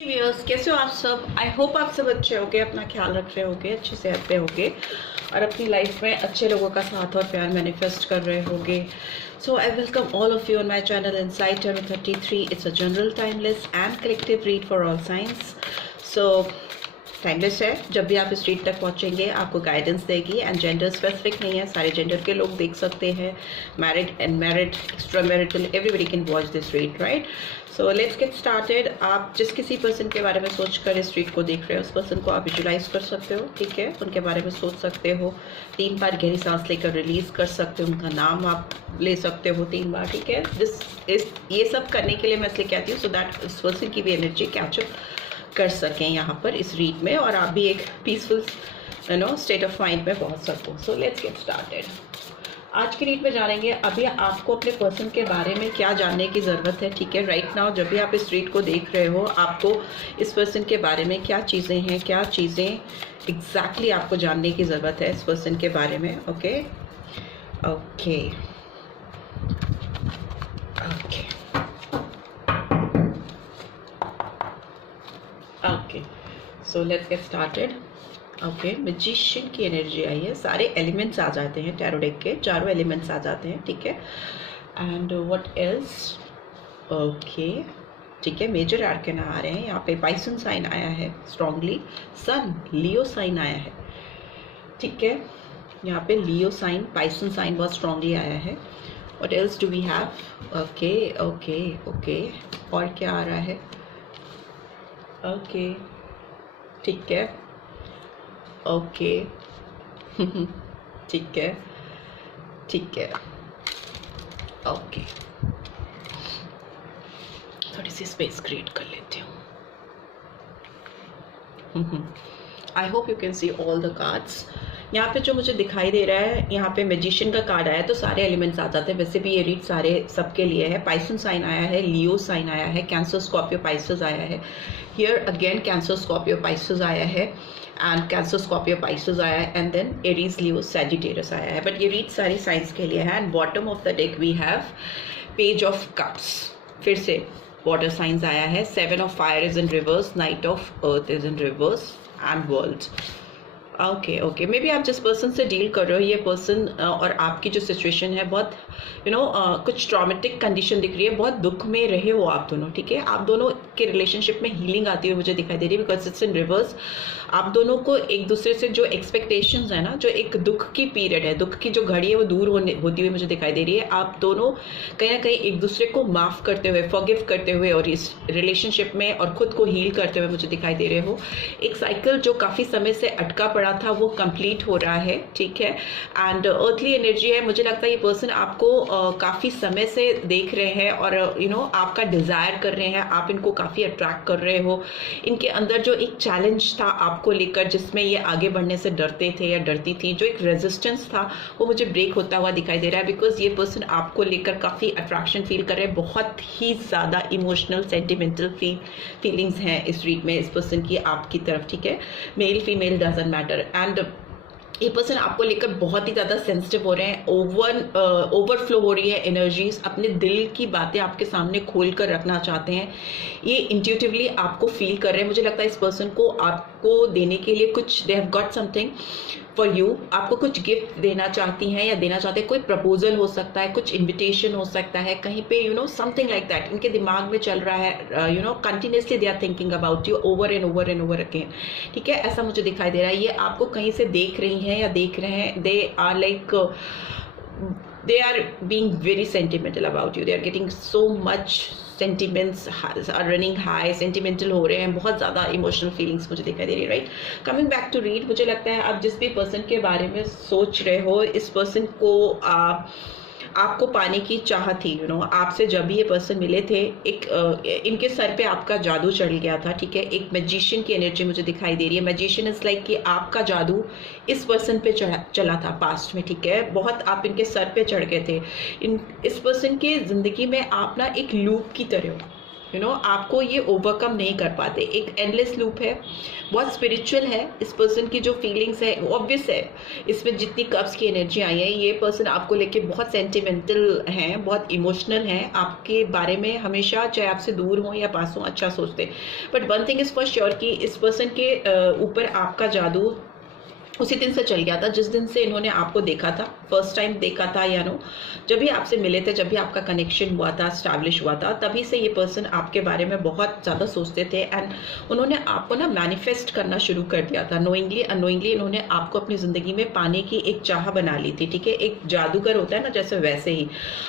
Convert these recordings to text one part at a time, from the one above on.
Viewers, कैसे हो आप सब। आई होप आप सब अच्छे होगे, अपना ख्याल रख रहे होगे, अच्छी सेहत पे होगे और अपनी लाइफ में अच्छे लोगों का साथ और प्यार मैनिफेस्ट कर रहे होगे। So I welcome all of you on my channel insight tarot 33। It's a general timeless and collective read for all signs. So timeless है, जब भी आप इस रीड तक पहुंचेंगे आपको गाइडेंस देगी एंड जेंडर स्पेसिफिक नहीं है, सारे जेंडर के लोग देख सकते हैं, married and married, extra marital, everybody can watch this read, right. So let's get started. आप जिस किसी पर्सन के बारे में सोच कर इस रीड को देख रहे हो, उस पर्सन को आप विजुलाइज कर सकते हो, ठीक है, उनके बारे में सोच सकते हो, 3 बार गहरी सांस लेकर रिलीज कर सकते हो, उनका नाम आप ले सकते हो 3 बार, ठीक है। ये सब करने के लिए मैं इसलिए कहती हूँ सो दैट उस पर्सन की भी एनर्जी कैचअप कर सकें यहाँ पर इस रीड में और आप भी एक पीसफुल स्टेट ऑफ माइंड में पहुँच सको। So let's get started. आज की रीड में जानेंगे अभी आपको अपने पर्सन के बारे में क्या जानने की ज़रूरत है, ठीक है। राइट नाउ जब भी आप इस रीड को देख रहे हो, आपको इस पर्सन के बारे में क्या चीज़ें हैं, क्या चीज़ें एग्जैक्टली आपको जानने की ज़रूरत है इस पर्सन के बारे में। Okay okay okay okay, so let's get started. Okay, magician की एनर्जी आई है, सारे एलिमेंट्स आ जाते हैं टैरो डेक के, चारों एलिमेंट्स आ जाते हैं, ठीक है। एंड व्हाट एल्स, ओके, ठीक है, मेजर आर्कन आ रहे हैं यहाँ पे, पाइसन साइन आया है स्ट्रांगली, सन लियो साइन आया है, ठीक है, यहाँ पे लियो साइन, पाइसन साइन बहुत स्ट्रांगली आया है। What else do we have, okay okay okay, और क्या आ रहा है, ओके, ठीक है, ओके ठीक है, ठीक है, ओके, थोड़ी सी स्पेस क्रिएट कर लेती हूँ। I hope you can see all the cards. यहाँ पे जो मुझे दिखाई दे रहा है, यहाँ पे मैजिशियन का कार्ड आया तो सारे एलिमेंट्स आ जाते हैं। वैसे भी ये रीड सारे सबके लिए है। पाइसन साइन आया है, लियो साइन आया है, कैंसर स्कॉर्पियो पाइसेस आया है, here again Cancer Scorpio Pisces आया है एंड कैंसर स्कॉर्पियो पाइसेस आया है and then Aries Leo Sagittarius आया है। बट ये रीड सारी साइंस के लिए है। And bottom of the deck we have page of cups, फिर से वाटर साइंस आया है, 7 of fire is in reverse, knight of earth is in reverse and world. Okay okay, maybe आप जिस पर्सन से डील कर रहे हो, ये पर्सन और आपकी जो सिचुएशन है बहुत कुछ ट्रॉमेटिक कंडीशन दिख रही है, बहुत दुख में रहे हो आप दोनों, ठीक है। आप दोनों के रिलेशनशिप में हीलिंग आती हुई मुझे दिखाई दे रही है बिकॉज इट्स इन रिवर्स। आप दोनों को एक दूसरे से जो एक्सपेक्टेशंस है ना, जो एक दुख की पीरियड है, दुख की जो घड़ी है वो दूर होती हुई मुझे दिखाई दे रही है। आप दोनों कहीं ना कहीं एक दूसरे को माफ़ करते हुए, फॉरगिव करते हुए और इस रिलेशनशिप में और खुद को हील करते हुए मुझे दिखाई दे रहे हो। एक साइकिल जो काफ़ी समय से अटका पड़ा था वो कंप्लीट हो रहा है, ठीक है। एंड अर्थली एनर्जी है, मुझे लगता है ये पर्सन आपको काफ़ी समय से देख रहे हैं और आपका डिज़ायर कर रहे हैं, आप इनको काफ़ी अट्रैक्ट कर रहे हो। इनके अंदर जो एक चैलेंज था आपको लेकर, जिसमें ये आगे बढ़ने से डरते थे या डरती थी, जो एक रेजिस्टेंस था वो मुझे ब्रेक होता हुआ दिखाई दे रहा है बिकॉज ये पर्सन आपको लेकर काफ़ी अट्रैक्शन फील कर रहे हैं। बहुत ही ज़्यादा इमोशनल सेंटिमेंटल फीलिंग्स हैं इस रीड में इस पर्सन की आपकी तरफ, ठीक है। Male female doesn't matter. And ये पर्सन आपको लेकर बहुत ही ज़्यादा सेंसिटिव हो रहे हैं, ओवरफ्लो हो रही है एनर्जीज, अपने दिल की बातें आपके सामने खोल कर रखना चाहते हैं, ये इंट्यूटिवली आपको फील कर रहे हैं। मुझे लगता है इस पर्सन को आपको देने के लिए कुछ, दे have got something for you, आपको कुछ गिफ्ट देना चाहती हैं या देना चाहते हैं। कोई प्रपोजल हो सकता है, कुछ इन्विटेशन हो सकता है, कहीं पे समथिंग लाइक दैट इनके दिमाग में चल रहा है। Continuously they are thinking about you over and over and over again, ठीक है, ऐसा मुझे दिखाई दे रहा है। ये आपको कहीं से देख रही हैं या देख रहे हैं, they are like they are being very sentimental about you, they are getting so much sentiments are running high, sentimental हो रहे हैं, बहुत ज़्यादा इमोशनल फीलिंग्स मुझे दिखाई दे रही है, right. Coming back to read, मुझे लगता है आप जिस भी पर्सन के बारे में सोच रहे हो, इस पर्सन को आपको पाने की चाह थी। आपसे जब भी ये पर्सन मिले थे, एक इनके सर पे आपका जादू चढ़ गया था, ठीक है। एक मैजिशियन की एनर्जी मुझे दिखाई दे रही है। मैजिशियन इज लाइक कि आपका जादू इस पर्सन पे चला था पास्ट में, ठीक है, बहुत आप इनके सर पे चढ़ गए थे। इस पर्सन की ज़िंदगी में आप ना एक लूप की तरह हो, आपको ये ओवरकम नहीं कर पाते। एक एंडलेस लूप है, बहुत स्पिरिचुअल है। इस पर्सन की जो फीलिंग्स है ऑब्वियस है, इसमें जितनी कप्स की एनर्जी आई है, ये पर्सन आपको लेके बहुत सेंटिमेंटल हैं, बहुत इमोशनल हैं, आपके बारे में हमेशा चाहे आपसे दूर हो या पास हो अच्छा सोचते। But one thing is for sure कि इस पर्सन के ऊपर आपका जादू उसी दिन से चल गया था जिस दिन से इन्होंने आपको देखा था, फर्स्ट टाइम देखा था, जब भी आपसे मिले थे, जब भी आपका कनेक्शन हुआ था, स्टैब्लिश हुआ था, तभी से ये पर्सन आपके बारे में बहुत ज़्यादा सोचते थे। एंड उन्होंने आपको ना मैनिफेस्ट करना शुरू कर दिया था। नोइंगली अनोइंगली इन्होंने आपको अपनी ज़िंदगी में पाने की एक चाह बना ली थी, ठीक है। एक जादूगर होता है ना, जैसे वैसे ही।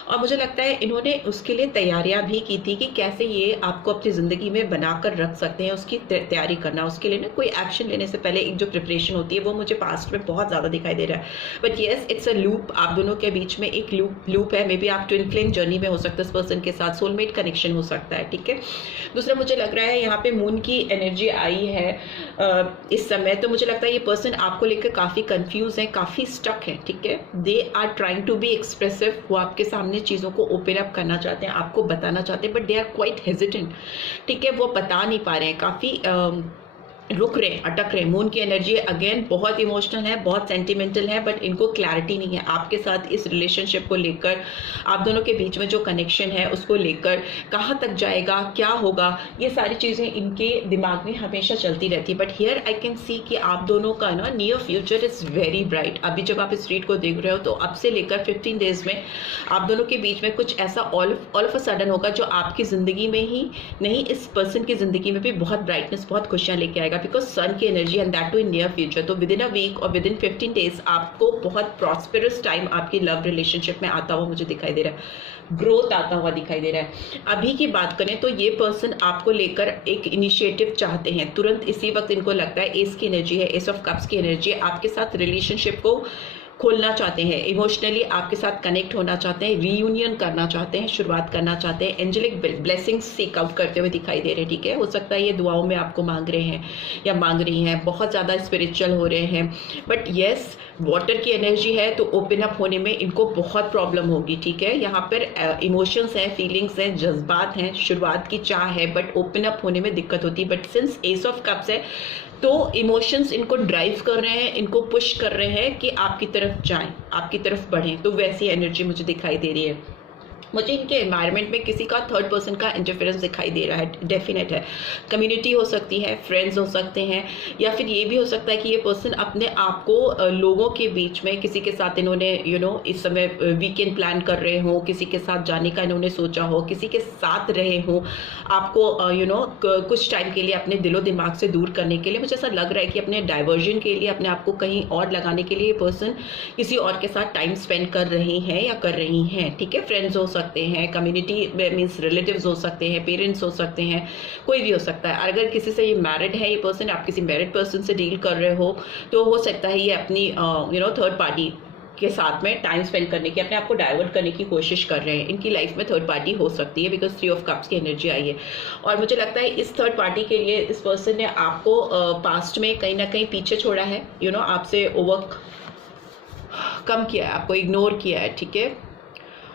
और मुझे लगता है इन्होंने उसके लिए तैयारियां भी की थी कि कैसे ये आपको अपनी ज़िंदगी में बनाकर रख सकते हैं, उसकी तैयारी करना। उसके लिए ना कोई एक्शन लेने से पहले एक जो प्रिपरेशन होती है वो मुझे पास्ट में बहुत ज़्यादा दिखाई दे रहा है। But yes, it's a loop, आप दोनों के बीच में एक लूप है। मे बी आप ट्विन फ्लेम जर्नी में हो सकते हैं, इस पर्सन के साथ सोलमेट कनेक्शन हो सकता है, ठीक है। दूसरा मुझे लग रहा है यहाँ पे मून की एनर्जी आई है इस समय, तो मुझे लगता है ये पर्सन आपको लेकर काफ़ी कंफ्यूज है, काफ़ी स्टक है, ठीक है। They are trying to be expressive, वो आपके सामने चीज़ों को ओपन अप करना चाहते हैं, आपको बताना चाहते हैं, but they are quite hesitant, ठीक है। वो बता नहीं पा रहे हैं, काफ़ी रुक रहे हैं, अटक रहे हैं। मून की एनर्जी अगेन बहुत इमोशनल है, बहुत सेंटिमेंटल है, बट इनको क्लैरिटी नहीं है आपके साथ इस रिलेशनशिप को लेकर। आप दोनों के बीच में जो कनेक्शन है उसको लेकर कहाँ तक जाएगा, क्या होगा, ये सारी चीज़ें इनके दिमाग में हमेशा चलती रहती है। But here I can see कि आप दोनों का ना near future is very bright. अभी जब आप इस रीड को देख रहे हो तो अब से लेकर 15 डेज में आप दोनों के बीच में कुछ ऐसा ऑल ऑफ अ सडन होगा जो आपकी ज़िंदगी में ही नहीं, इस पर्सन की ज़िंदगी में भी बहुत ब्राइटनेस, बहुत खुशियाँ लेके आएगा, बिकॉज सन की energy and that too in near future. तो विद इन अ वीक और विद इन 15 डेज आपको बहुत प्रॉस्पेरस टाइम आपकी लव रिलेशनशिप में आता हुआ मुझे दिखाई दे रहा है, ग्रोथ आता हुआ दिखाई दे रहा है। अभी की बात करें तो ये पर्सन आपको लेकर एक इनिशिएटिव चाहते हैं तुरंत, इसी वक्त इनको लगता है। एस की एनर्जी है, एस ऑफ कप्स की एनर्जी है, आपके साथ रिलेशनशिप को खोलना चाहते हैं, इमोशनली आपके साथ कनेक्ट होना चाहते हैं, रीयूनियन करना चाहते हैं, शुरुआत करना चाहते हैं, एंजेलिक ब्लेसिंग्स सीक आउट करते हुए दिखाई दे रहे हैं, ठीक है। हो सकता है ये दुआओं में आपको मांग रहे हैं या मांग रही हैं, बहुत ज़्यादा स्पिरिचुअल हो रहे हैं। बट येस, वाटर की एनर्जी है तो ओपन अप होने में इनको बहुत प्रॉब्लम होगी, ठीक है। यहाँ पर इमोशंस हैं, फीलिंग्स हैं, जज्बात हैं, शुरुआत की चाह है, बट ओपन अप होने में दिक्कत होती है। But since S of cups है तो इमोशंस इनको ड्राइव कर रहे हैं, इनको पुश कर रहे हैं कि आपकी तरफ जाएं, आपकी तरफ बढ़ें। तो वैसी एनर्जी मुझे दिखाई दे रही है। मुझे इनके एनवायरनमेंट में किसी का थर्ड पर्सन का इंटरफेरेंस दिखाई दे रहा है, डेफिनेट है। कम्युनिटी हो सकती है, फ्रेंड्स हो सकते हैं, या फिर ये भी हो सकता है कि ये पर्सन अपने आप को लोगों के बीच में किसी के साथ इन्होंने इस समय वीकेंड प्लान कर रहे हो, किसी के साथ जाने का इन्होंने सोचा हो, किसी के साथ रहे हो, आपको कुछ टाइम के लिए अपने दिलो दिमाग से दूर करने के लिए। मुझे ऐसा लग रहा है कि अपने डाइवर्जन के लिए, अपने आप को कहीं और लगाने के लिए ये पर्सन किसी और के साथ टाइम स्पेंड कर रहे हैं या कर रही हैं, ठीक है। फ्रेंड्स हो सकते हैं, कम्युनिटी मींस रिलेटिव्स हो सकते हैं, पेरेंट्स हो सकते हैं, कोई भी हो सकता है। अगर किसी से ये मैरिड है ये पर्सन, आप किसी मैरिड पर्सन से डील कर रहे हो, तो हो सकता है ये अपनी थर्ड पार्टी के साथ में टाइम स्पेंड करने की, अपने आप को डाइवर्ट करने की कोशिश कर रहे हैं। इनकी लाइफ में थर्ड पार्टी हो सकती है, बिकॉज 3 ऑफ कप्स की एनर्जी आई है। और मुझे लगता है इस थर्ड पार्टी के लिए इस पर्सन ने आपको पास्ट में कहीं ना कहीं पीछे छोड़ा है, आपसे ओवर कम किया है, आपको इग्नोर किया है, ठीक है।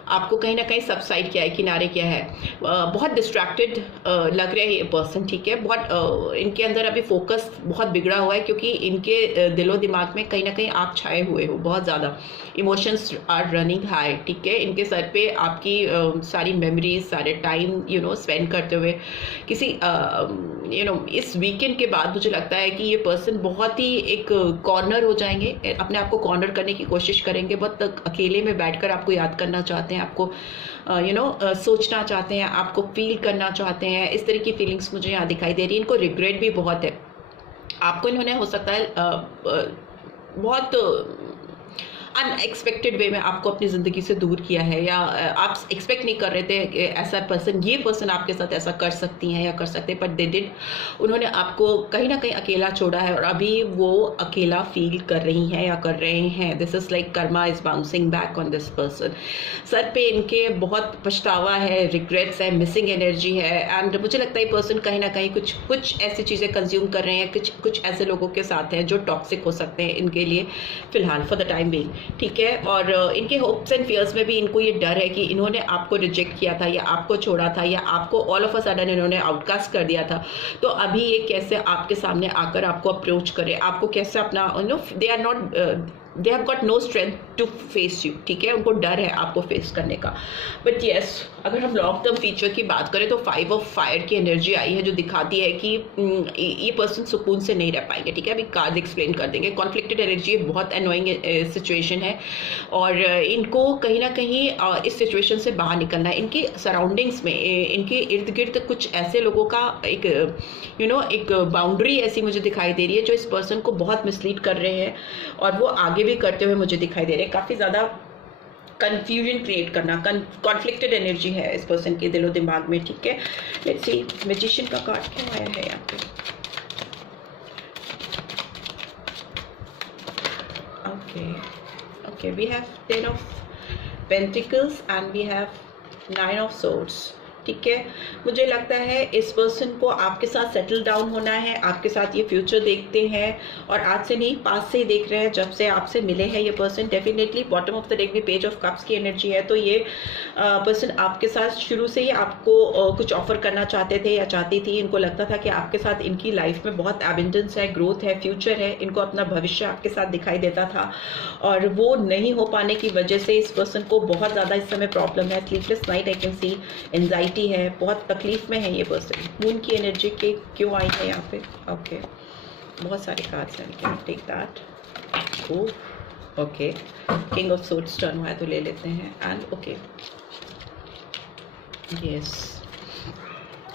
आपको कहीं ना कहीं सबसाइड किया है, किनारे किया है, बहुत डिस्ट्रैक्टेड लग रहे हैं ये पर्सन, ठीक है। बहुत इनके अंदर अभी फोकस बहुत बिगड़ा हुआ है, क्योंकि इनके दिलो दिमाग में कहीं ना कहीं आप छाए हुए हो, बहुत ज़्यादा इमोशंस आर रनिंग हाई, ठीक है। इनके सर पे आपकी सारी मेमोरीज, सारे टाइम स्पेंड करते हुए किसी इस वीकेंड के बाद मुझे लगता है कि ये पर्सन बहुत ही एक कॉर्नर हो जाएंगे, अपने आप को कॉर्नर करने की कोशिश करेंगे, बहुत अकेले में बैठकर आपको याद करना चाहते हैं, आपको सोचना चाहते हैं, आपको फील करना चाहते हैं। इस तरह की फीलिंग्स मुझे यहाँ दिखाई दे रही है। इनको रिग्रेट भी बहुत है, आपको इन्होंने हो सकता है बहुत अनएक्सपेक्टेड वे में आपको अपनी ज़िंदगी से दूर किया है, या आप एक्सपेक्ट नहीं कर रहे थे कि ऐसा पर्सन, ये पर्सन आपके साथ ऐसा कर सकती हैं या कर सकते हैं, बट दे डिड। उन्होंने आपको कहीं ना कहीं अकेला छोड़ा है, और अभी वो अकेला फील कर रही हैं या कर रहे हैं। This is like Karma is bouncing back on this person. Sir पे इनके बहुत पछतावा है, रिग्रेट्स है, मिसिंग एनर्जी है, एंड मुझे लगता है पर्सन कहीं ना कहीं कुछ ऐसी चीज़ें कंज्यूम कर रहे हैं, कुछ ऐसे लोगों के साथ हैं जो टॉक्सिक हो सकते हैं इनके लिए फ़िलहाल, फॉर द टाइम बीइंग। ठीक है। और इनके होप्स एंड फियर्स में भी इनको ये डर है कि इन्होंने आपको रिजेक्ट किया था या आपको छोड़ा था या आपको ऑल ऑफ अ सडन इन्होंने आउटकास्ट कर दिया था। तो अभी ये कैसे आपके सामने आकर आपको अप्रोच करे, आपको कैसे अपना they are not, they have got no strength to face you, ठीक है। उनको डर है आपको फेस करने का। बट येस, अगर हम लॉन्ग टर्म फ्यूचर की बात करें तो 5 ऑफ फायर की एनर्जी आई है जो दिखाती है कि ये पर्सन सुकून से नहीं रह पाएंगे, ठीक है। अभी कार्ड एक्सप्लेन कर देंगे। कॉन्फ्लिक्टेड एनर्जी बहुत एनोइंग सिचुएशन है और इनको कहीं ना कहीं इस सिचुएशन से बाहर निकलना है। इनके सराउंडिंग्स में, इनके इर्द गिर्द कुछ ऐसे लोगों का एक एक बाउंड्री ऐसी मुझे दिखाई दे रही है जो इस पर्सन को बहुत मिसलीड कर रहे हैं और वो आगे भी करते हुए मुझे दिखाई दे रहे हैं। काफ़ी ज़्यादा कंफ्यूजन क्रिएट करना, कॉन्फ्लिक्टेड एनर्जी है इस पर्सन के दिलो दिमाग में, ठीक है। लेट्स सी मैजिशियन का कार्ड क्यों आया है यहाँ पे। Okay, we have 10 of pentacles and we have 9 of swords, ठीक है। मुझे लगता है इस पर्सन को आपके साथ सेटल डाउन होना है, आपके साथ ये फ्यूचर देखते हैं और आज से नहीं, पास से ही देख रहे हैं। जब से आपसे मिले हैं ये person, definitely bottom of the deck भी पेज ऑफ कप्स की एनर्जी है। तो ये पर्सन आपके साथ शुरू से ही आपको कुछ ऑफर करना चाहते थे या चाहती थी। इनको लगता था कि आपके साथ इनकी लाइफ में बहुत एबंडेंस है, ग्रोथ है, फ्यूचर है। इनको अपना भविष्य आपके साथ दिखाई देता था और वो नहीं हो पाने की वजह से इस पर्सन को बहुत ज़्यादा इस समय प्रॉब्लम है। Sleepless night I can see, anxiety है, बहुत तकलीफ में है ये पर्सन। मून की एनर्जी के क्यों आई है यहाँ पे। ओके, बहुत सारे कार्ड्स हैं, can take that. Okay, king of swords turn हुआ है तो ले लेते हैं। एंड ओके, यस,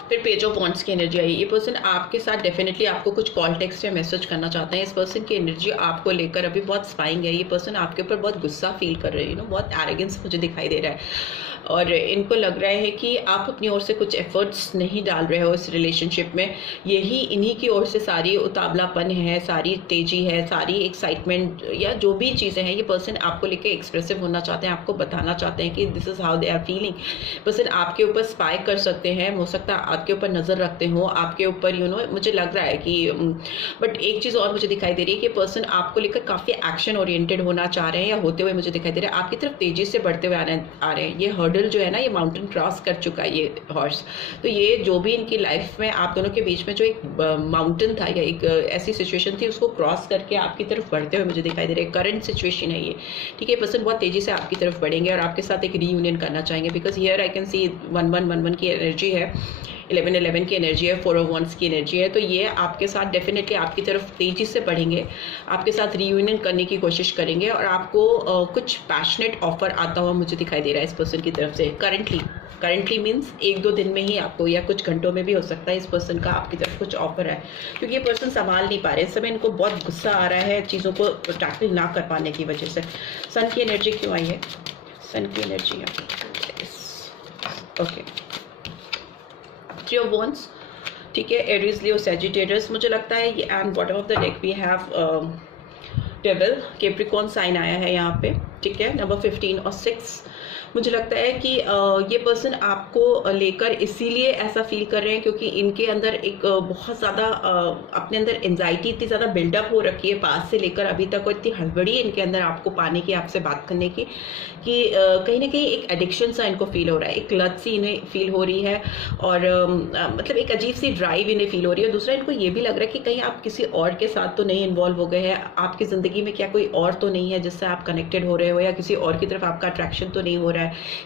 फिर पेज ऑफ वॉन्ड्स की एनर्जी आई। ये पर्सन आपके साथ डेफिनेटली आपको कुछ कॉल टेक्स्ट या मैसेज करना चाहते हैं। इस पर्सन की एनर्जी आपको लेकर अभी बहुत स्पाइंग है। ये पर्सन आपके ऊपर बहुत गुस्सा फील कर रहे हैं, बहुत एरोगेंस मुझे दिखाई दे रहा है और इनको लग रहा है कि आप अपनी ओर से कुछ एफर्ट्स नहीं डाल रहे हो इस रिलेशनशिप में। यही इन्हीं की ओर से सारी उतावलापन है, सारी तेजी है, सारी एक्साइटमेंट या जो भी चीज़ें हैं, ये पर्सन आपको लेके एक्सप्रेसिव होना चाहते हैं, आपको बताना चाहते हैं कि this is how they are feeling. Person आपके ऊपर स्पाई कर सकते हैं, हो सकता है आपके ऊपर नज़र रखते हो, आपके ऊपर मुझे लग रहा है कि बट एक चीज़ और मुझे दिखाई दे रही है कि पर्सन आपको लेकर काफ़ी एक्शन ओरिएंटेड होना चाह रहे हैं या होते हुए मुझे दिखाई दे रहा है। आपकी तरफ तेजी से बढ़ते हुए आ रहे हैं। ये हर्डल जो है ना, ये माउंटेन क्रॉस कर चुका है ये हॉर्स। तो ये जो भी इनकी लाइफ में आप दोनों के बीच में जो एक माउंटेन था या एक ऐसी सिचुएशन थी, उसको क्रॉस करके आपकी तरफ बढ़ते हुए मुझे दिखाई दे रहा है। करंट सिचुएशन है ये, ठीक है। पर्सन बहुत तेजी से आपकी तरफ बढ़ेंगे और आपके साथ एक रीयूनियन करना चाहेंगे। Because here I can see 1111 की एनर्जी है, 1111 की एनर्जी है, 4 ऑफ वंस की एनर्जी है। तो ये आपके साथ डेफिनेटली आपकी तरफ तेजी से बढ़ेंगे, आपके साथ रीयूनियन करने की कोशिश करेंगे और आपको कुछ पैशनेट ऑफर आता हुआ मुझे दिखाई दे रहा है इस पर्सन की तरफ से। करंटली मीन्स 1-2 दिन में ही आपको या कुछ घंटों में भी हो सकता है इस पर्सन का आपकी तरफ कुछ ऑफर है, क्योंकि ये पर्सन संभाल नहीं पा रहे इस समय। इनको बहुत गुस्सा आ रहा है चीज़ों को टैकल ना कर पाने की वजह से। सन की एनर्जी क्यों आई है, सन की एनर्जी ओके, 3 ऑफ वंस, ठीक है। एरीज, लियो, सैजिटेरियस मुझे लगता है ये। And bottom of the deck we have devil, Capricorn sign आया है यहाँ पे, ठीक है। नंबर 15 और 6 मुझे लगता है कि ये पर्सन आपको लेकर इसीलिए ऐसा फील कर रहे हैं क्योंकि इनके अंदर एक बहुत ज़्यादा अपने अंदर एंजाइटी इतनी ज़्यादा बिल्डअप हो रखी है पास से लेकर अभी तक, और इतनी हड़बड़ी इनके अंदर आपको पाने की, आपसे बात करने की, कि कहीं ना कहीं एक एडिक्शन सा इनको फील हो रहा है, एक लत सी इन्हें फील हो रही है और मतलब एक अजीब सी ड्राइव इन्हें फील हो रही है। दूसरा, इनको ये भी लग रहा है कि कहीं आप किसी और के साथ तो नहीं इन्वॉल्व हो गए हैं, आपकी ज़िंदगी में क्या कोई और तो नहीं है जिससे आप कनेक्टेड हो रहे हो, या किसी और की तरफ आपका अट्रैक्शन तो नहीं हो रहा है,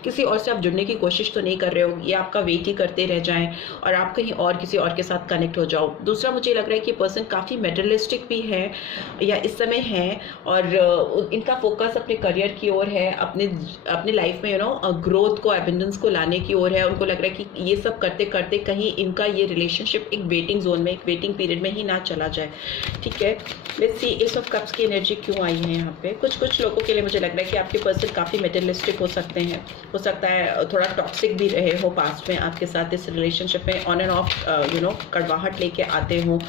किसी और से आप जुड़ने की कोशिश तो नहीं कर रहे हो, या आपका वेट ही करते रह जाएं और आप कहीं और किसी और के साथ कनेक्ट हो जाओ। दूसरा, मुझे लग रहा है कि पर्सन काफ़ी मेटरलिस्टिक भी है या इस समय है और इनका फोकस अपने करियर की ओर है, अपने लाइफ में ग्रोथ को, एबंडेंस को लाने की ओर है। उनको लग रहा है कि ये सब करते करते कहीं इनका ये रिलेशनशिप एक वेटिंग जोन में, एक वेटिंग पीरियड में ही ना चला जाए, ठीक है। Let's see ace of cups की एनर्जी क्यों आई है यहाँ पे। कुछ लोगों के लिए मुझे लग रहा है कि आपके पर्सन काफ़ी मेटरलिस्टिक हो सकते हैं, हो सकता है थोड़ा टॉक्सिक भी रहे हो पास्ट में आपके साथ इस रिलेशनशिप में, ऑन एंड ऑफ कड़वाहट लेके आते हो,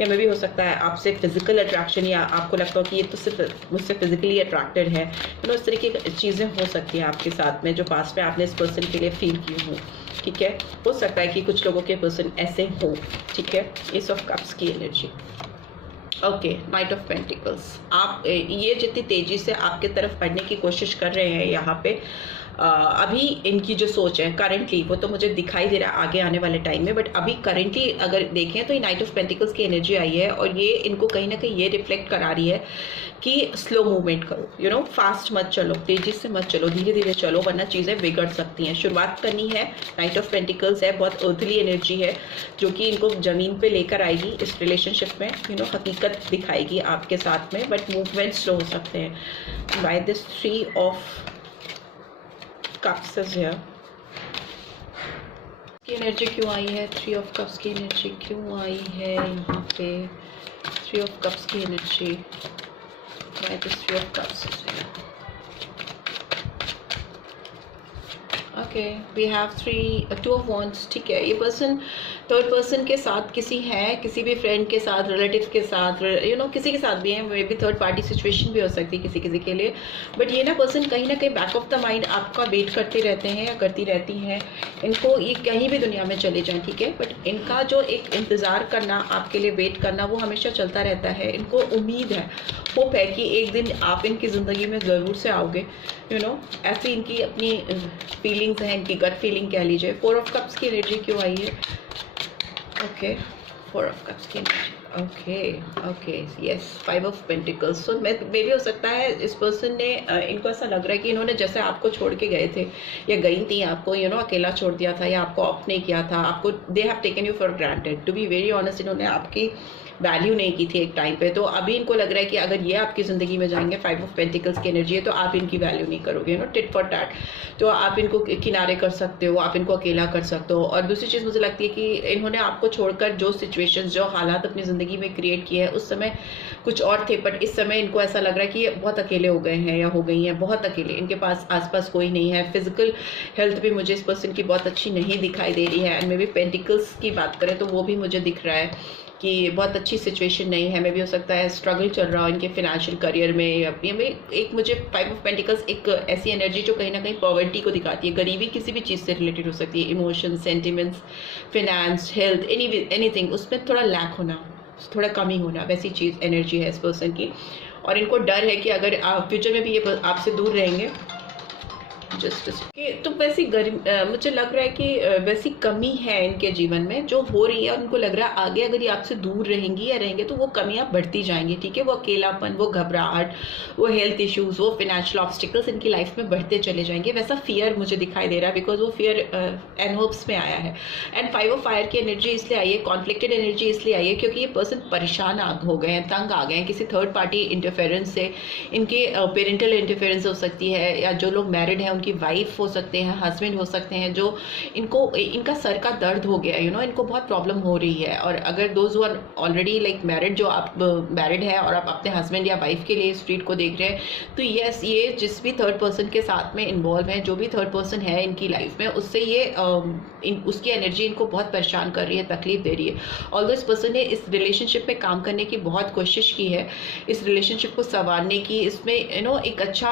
या मे भी हो सकता है आपसे फिजिकल अट्रैक्शन, या आपको लगता हो कि ये तो सिर्फ मुझसे फिजिकली अट्रैक्टेड है, इस तरीके की चीज़ें हो सकती हैं आपके साथ में जो पास्ट में आपने इस पर्सन के लिए फील की हो, ठीक है। हो सकता है कि कुछ लोगों के पर्सन ऐसे हो, ठीक है। एस ऑफ कप्स की energy, okay, night of pentacles. आप ये जितनी तेजी से आपके तरफ बढ़ने की कोशिश कर रहे हैं यहाँ पे, अभी इनकी जो सोच है करंटली, वो तो मुझे दिखाई दे रहा है आगे आने वाले टाइम में, बट अभी करंटली अगर देखें तो ये नाइट ऑफ पेंटिकल्स की एनर्जी आई है और ये इनको कहीं ना कहीं ये रिफ्लेक्ट करा रही है कि स्लो मूवमेंट करो, फास्ट मत चलो, तेजी से मत चलो, धीरे धीरे चलो, वरना चीज़ें बिगड़ सकती हैं। शुरुआत करनी है, नाइट ऑफ पेंटिकल्स है, बहुत अर्थली एनर्जी है जो कि इनको ज़मीन पे लेकर आएगी इस रिलेशनशिप में, हकीकत दिखाएगी आपके साथ में, बट मूवमेंट स्लो हो सकते हैं। By this 3 of cups is here. की एनर्जी क्यों आई है? 3 ऑफ कप्स की एनर्जी क्यों आई है यहाँ पे? 3 ऑफ कप्स की energy, why this 3 of cups is here? Okay, we have 2 of wands। ठीक है, ये पर्सन थर्ड पर्सन के साथ किसी भी फ्रेंड के साथ, रिलेटिव के साथ, किसी के साथ भी है, may be third party situation भी हो सकती है किसी के लिए, बट ये ना पर्सन कहीं ना कहीं बैक ऑफ द माइंड आपका वेट करते रहते हैं या करती रहती हैं। इनको ये कहीं भी दुनिया में चले जाएं, ठीक है, बट इनका जो एक इंतज़ार करना, आपके लिए वेट करना, वो हमेशा चलता रहता है। इनको उम्मीद है, होप है कि एक दिन आप इनकी ज़िंदगी में ज़रूर से आओगे, ऐसी इनकी अपनी फीलिंग्स हैं, इनकी गट फीलिंग कह लीजिए। 4 ऑफ कप्स की एनर्जी क्यों आई है? ओके, 4 ऑफ कप्स की energy, okay, yes, 5 of pentacles. So मे भी हो सकता है इस पर्सन ने, इनको ऐसा लग रहा है कि इन्होंने जैसे आपको छोड़ के गए थे या गई थी, आपको अकेला छोड़ दिया था या आपको ऑफ नहीं किया था, आपको they have taken you for granted. To be very honest, इन्होंने आपकी वैल्यू नहीं की थी एक टाइम पे, तो अभी इनको लग रहा है कि अगर ये आपकी ज़िंदगी में जाएंगे, 5 ऑफ पेंटिकल्स की एनर्जी है, तो आप इनकी वैल्यू नहीं करोगे, टिट फॉर टैट, तो आप इनको किनारे कर सकते हो, आप इनको अकेला कर सकते हो। और दूसरी चीज़ मुझे लगती है कि इन्होंने आपको छोड़कर जो सिचुएशंस, जो हालात अपनी ज़िंदगी में क्रिएट किए हैं, उस समय कुछ और थे, बट इस समय इनको ऐसा लग रहा है कि ये बहुत अकेले हो गए हैं या हो गई हैं, बहुत अकेले, इनके पास आसपास कोई नहीं है। फिजिकल हेल्थ भी मुझे इस पर्सन की बहुत अच्छी नहीं दिखाई दे रही है, एंड मे बी पेंटिकल्स की बात करें तो वो भी मुझे दिख रहा है कि बहुत अच्छी सिचुएशन नहीं है। मे भी हो सकता है स्ट्रगल चल रहा हो इनके फिनेंशियल करियर में, या एक मुझे 5 ऑफ पेंटिकल्स एक ऐसी एनर्जी जो कहीं ना कहीं पॉवर्टी को दिखाती है, गरीबी किसी भी चीज़ से रिलेटेड हो सकती है, emotion, sentiments, finance, health, anything, उसमें थोड़ा लैक होना, थोड़ा कमी होना, वैसी चीज़ एनर्जी है इस पर्सन की। और इनको डर है कि अगर फ्यूचर में भी ये आपसे दूर रहेंगे, तो वैसी मुझे लग रहा है कि वैसी कमी है इनके जीवन में जो हो रही है, और उनको लग रहा है आगे अगर ये आपसे दूर रहेंगी या रहेंगे तो वो कमियां बढ़ती जाएंगी, ठीक है, वो अकेलापन, वो घबराहट, वो हेल्थ इश्यूज, वो फाइनेंशियल ऑब्स्टिकल्स इनकी लाइफ में बढ़ते चले जाएंगे। वैसा फियर मुझे दिखाई दे रहा है, बिकॉज वो फियर एंड होप्स में आया है। एंड 5 ऑफ फायर की एनर्जी इसलिए आई है, कॉन्फ्लिक्टेड एनर्जी इसलिए आई है क्योंकि ये पर्सन परेशान हो गए हैं, तंग आ गए हैं किसी थर्ड पार्टी इंटरफेरेंस से। इनके पेरेंटल इंटरफेरेंस हो सकती है, या जो लोग मैरिड हैं उनकी वाइफ हो सकते हैं, हस्बैंड हो सकते हैं, जो इनका सर का दर्द हो गया है, इनको बहुत प्रॉब्लम हो रही है। और अगर those are already like married, जो आप मैरिड है और आप अपने हस्बैंड या वाइफ के लिए इस ट्रीट को देख रहे हैं, तो यस, ये जिस भी थर्ड पर्सन के साथ में इन्वॉल्व है, जो भी थर्ड पर्सन है इनकी लाइफ में, उससे ये उसकी एनर्जी इनको बहुत परेशान कर रही है, तकलीफ दे रही है। ऑल्दो इस पर्सन ने इस रिलेशनशिप में काम करने की बहुत कोशिश की है, इस रिलेशनशिप को संवारने की, इसमें एक अच्छा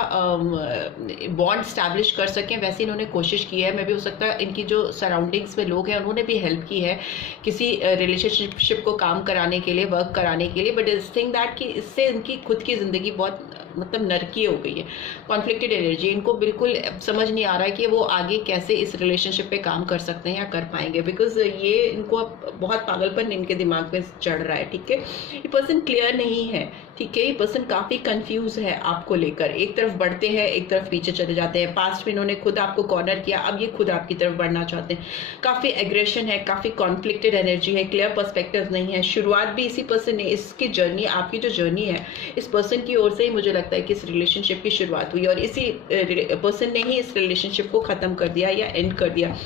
बॉन्ड स्टैब्लिश कर सकें, वैसे इन्होंने कोशिश की है। मैं भी हो सकता है इनकी जो सराउंडिंग्स में लोग हैं उन्होंने भी हेल्प की है किसी रिलेशनशिप को काम कराने के लिए, वर्क कराने के लिए, बट इस थिंक दैट कि इससे इनकी खुद की ज़िंदगी बहुत नरकी हो गई है। कॉन्फ्लिक्टेड एनर्जी, इनको बिल्कुल समझ नहीं आ रहा है कि वो आगे कैसे इस रिलेशनशिप पे काम कर सकते हैं या कर पाएंगे, बिकॉज ये इनको अब बहुत पागलपन इनके दिमाग में चढ़ रहा है, ठीक है। ये पर्सन क्लियर नहीं है, ठीक है, ये पर्सन काफ़ी कंफ्यूज है आपको लेकर, एक तरफ बढ़ते हैं, एक तरफ पीछे चले जाते हैं। पास्ट में इन्होंने खुद आपको कॉर्नर किया, अब ये खुद आपकी तरफ बढ़ना चाहते हैं। काफ़ी एग्रेशन है, काफ़ी कॉन्फ्लिक्टेड एनर्जी है, क्लियर पर्सपेक्टिव नहीं है। शुरुआत भी इसी पर्सन ने, इसकी जर्नी, आपकी जो जर्नी है, इस पर्सन की ओर से ही मुझे लगता है कि इस रिलेशनशिप की शुरुआत हुई, और इसी पर्सन ने ही इस रिलेशनशिप को ख़त्म कर दिया या एंड कर दिया,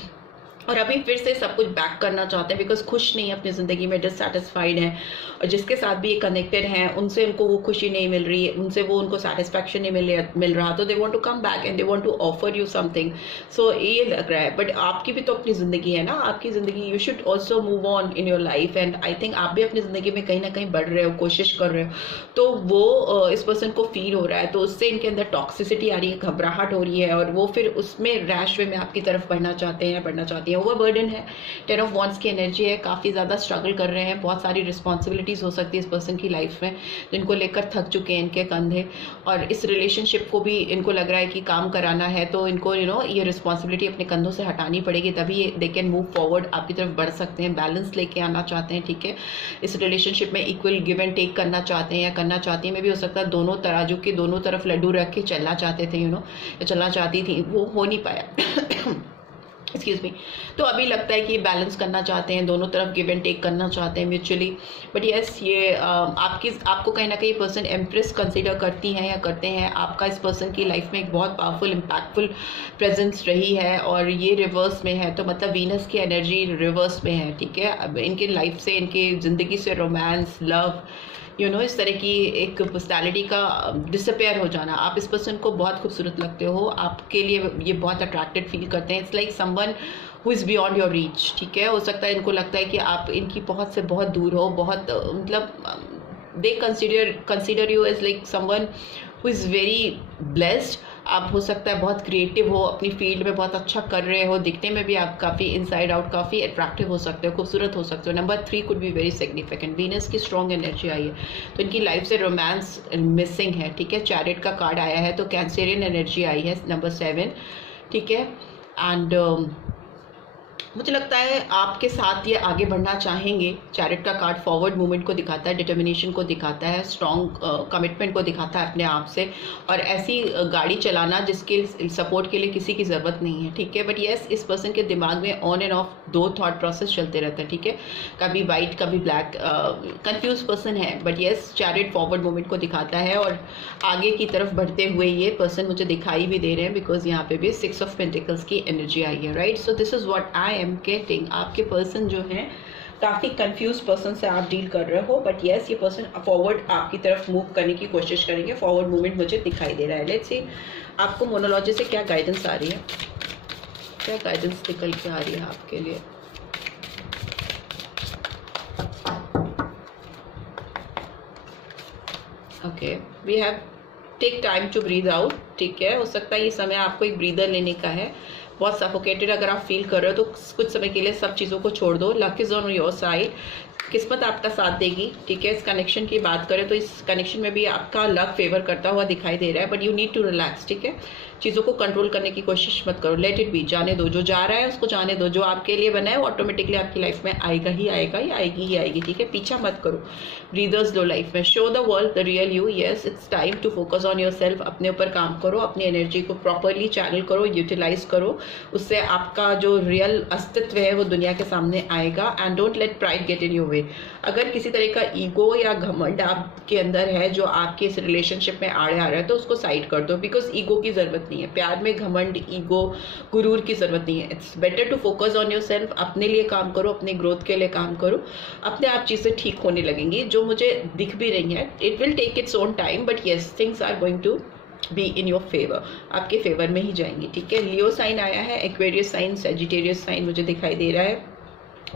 और अभी फिर से सब कुछ बैक करना चाहते हैं, बिकॉज खुश नहीं है अपनी ज़िंदगी में, डिससेटिस्फाइड हैं, और जिसके साथ भी ये कनेक्टेड हैं उनसे उनको वो खुशी नहीं मिल रही है, उनको सेटिस्फैक्शन नहीं मिल रहा, तो they want to come back and they want to offer you something. So ये लग रहा है, बट आपकी भी तो अपनी ज़िंदगी है ना, आपकी ज़िंदगी, you should also move on in your life, and I think आप भी अपनी ज़िंदगी में कहीं ना कहीं बढ़ रहे हो, कोशिश कर रहे हो, तो वो इस पर्सन को फील हो रहा है, तो उससे इनके अंदर टॉक्सिसिटी आ रही है, घबराहट हो रही है, और वो फिर उसमें रैश वे में आपकी तरफ बढ़ना चाहते हैं, ओवरबर्डन है, 10 ऑफ वॉन्ड्स की एनर्जी है, काफ़ी ज़्यादा स्ट्रगल कर रहे हैं, बहुत सारी रिस्पॉन्सिबिलिटीज़ हो सकती है इस पर्सन की लाइफ में जिनको लेकर थक चुके हैं इनके कंधे, और इस रिलेशनशिप को भी इनको लग रहा है कि काम कराना है, तो इनको ये रिस्पॉन्सिबिलिटी अपने कंधों से हटानी पड़ेगी, तभी दे कैन मूव फॉरवर्ड, आपकी तरफ बढ़ सकते हैं, बैलेंस लेके आना चाहते हैं, ठीक है। इस रिलेशनशिप में इक्वल गिव एंड टेक करना चाहते हैं या करना चाहती हैं, में भी हो सकता है दोनों तराजू के दोनों तरफ लड्डू रख के चलना चाहते थे, या चलना चाहती थी, वो हो नहीं पाया एक्सक्यूज मी। तो अभी लगता है कि बैलेंस करना चाहते हैं, दोनों तरफ गिव एंड टेक करना चाहते हैं म्यूचुअली, बट यस ये आपको कहीं ना कहीं पर्सन एम्प्रेस कंसीडर करती हैं या करते हैं। आपका इस पर्सन की लाइफ में एक बहुत पावरफुल इम्पैक्टफुल प्रेजेंस रही है, और ये रिवर्स में है, तो मतलब वीनस की एनर्जी रिवर्स में है, ठीक है। अब इनके लाइफ से, इनकी ज़िंदगी से रोमांस, लव, इस तरह की एक पर्सनैलिटी का डिसअपेयर हो जाना। आप इस पर्सन को बहुत खूबसूरत लगते हो, आपके लिए ये बहुत अट्रैक्टेड फील करते हैं, it's like someone who is beyond your reach, ठीक है। हो सकता है इनको लगता है कि आप इनकी बहुत से बहुत दूर हो, बहुत मतलब they consider you as like someone who is very blessed. आप हो सकता है बहुत क्रिएटिव हो, अपनी फील्ड में बहुत अच्छा कर रहे हो, दिखने में भी आप काफ़ी इनसाइड आउट काफ़ी अट्रैक्टिव हो सकते हो, खूबसूरत हो सकते हो। Number 3 could be very significant, Venus की स्ट्रॉन्ग एनर्जी आई है, तो इनकी लाइफ से रोमांस मिसिंग है, ठीक है। चैरिट का कार्ड आया है, तो कैंसेरियन एनर्जी आई है, नंबर 7, ठीक है। एंड मुझे लगता है आपके साथ ये आगे बढ़ना चाहेंगे। चैरिट का कार्ड फॉरवर्ड मूवमेंट को दिखाता है, डिटर्मिनेशन को दिखाता है, स्ट्रॉन्ग कमिटमेंट को दिखाता है अपने आप से, और ऐसी गाड़ी चलाना जिसके सपोर्ट के लिए किसी की ज़रूरत नहीं है, ठीक है। बट येस, इस पर्सन के दिमाग में on end of 2 thought process चलते रहते हैं, ठीक है। कभी वाइट कभी ब्लैक, कंफ्यूज पर्सन है, but yes chariot forward movement को दिखाता है, और आगे की तरफ बढ़ते हुए ये पर्सन मुझे दिखाई भी दे रहे हैं, बिकॉज यहाँ पे भी 6 ऑफ पेंटिकल्स की एनर्जी आई है, right. So this is what I am getting. आपके पर्सन जो है काफ़ी कंफ्यूज पर्सन से आप डील कर रहे हो, बट येस ये पर्सन फॉरवर्ड आपकी तरफ मूव करने की कोशिश करेंगे, फॉरवर्ड मूवमेंट मुझे दिखाई दे रहा है। लेट्स सी आपको मोनोलॉजी से क्या गाइडेंस आ रही है, क्या गाइडेंस निकल के आ रही है आपके लिए। Okay, we have take time to breathe out, ठीक है। हो सकता है ये समय आपको एक ब्रीदर लेने का है, बहुत सफोकेटेड अगर आप फील कर रहे हो तो कुछ समय के लिए सब चीज़ों को छोड़ दो। Luck is on your side, किस्मत आपका साथ देगी, ठीक है। इस कनेक्शन की बात करें तो इस कनेक्शन में भी आपका लक फेवर करता हुआ दिखाई दे रहा है, but you need to relax, ठीक है। चीज़ों को कंट्रोल करने की कोशिश मत करो, लेट इट बी, जाने दो, जो जा रहा है उसको जाने दो, जो आपके लिए बना है वो ऑटोमेटिकली आपकी लाइफ में आएगा ही आएगा, या आएगी ही आएगी, ठीक है। पीछा मत करो, ब्रीदर्स लो लाइफ में, show the world the real you. Yes, it's time to focus on yourself, अपने ऊपर काम करो, अपनी एनर्जी को प्रॉपरली चैनल करो, यूटिलाइज करो, उससे आपका जो रियल अस्तित्व है वो दुनिया के सामने आएगा। And don't let pride get in your way. अगर किसी तरह का ईगो या घमंड आपके अंदर है जो आपके इस रिलेशनशिप में आड़े आ रहा है, तो उसको साइड कर दो, बिकॉज ईगो की जरूरत नहीं है प्यार में, घमंड, ईगो, गुरूर की जरूरत नहीं है। It's better to focus on yourself, अपने लिए काम करो, अपने ग्रोथ के लिए काम करो, अपने आप चीज़ें ठीक होने लगेंगी, जो मुझे दिख भी रही है। It will take its own time, but yes things are going to be in your favour, आपके फेवर में ही जाएंगी, ठीक है। लियो साइन आया है, एक्वेरियस साइन, सेजिटेरियस साइन मुझे दिखाई दे रहा है,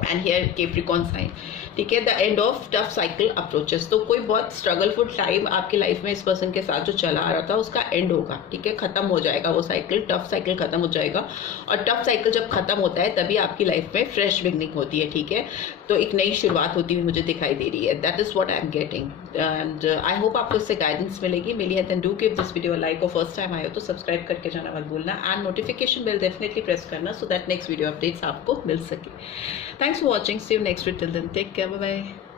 एंड हियर कैप्रिकॉर्न साइन, ठीक है। The end of tough cycle approaches, तो कोई बहुत स्ट्रगलफुल टाइम आपकी लाइफ में इस पर्सन के साथ जो चला आ रहा था उसका एंड होगा, ठीक है। खत्म हो जाएगा वो साइकिल, टफ साइकिल खत्म हो जाएगा, और टफ साइकिल जब खत्म होता है तभी आपकी लाइफ में फ्रेश बिगनिंग होती है, ठीक है। तो एक नई शुरुआत होती हुई मुझे दिखाई दे रही है, that is what I am getting, and I hope आपको इससे गाइडेंस मिलेगी, मिली है। Then do give this video like, और फर्स्ट टाइम आए हो तो सब्सक्राइब करके जाना मत भूलना, and notification bell definitely press करना, so that next video updates आपको मिल सके। Thanks for watching, see you next video, till then take care, bye bye.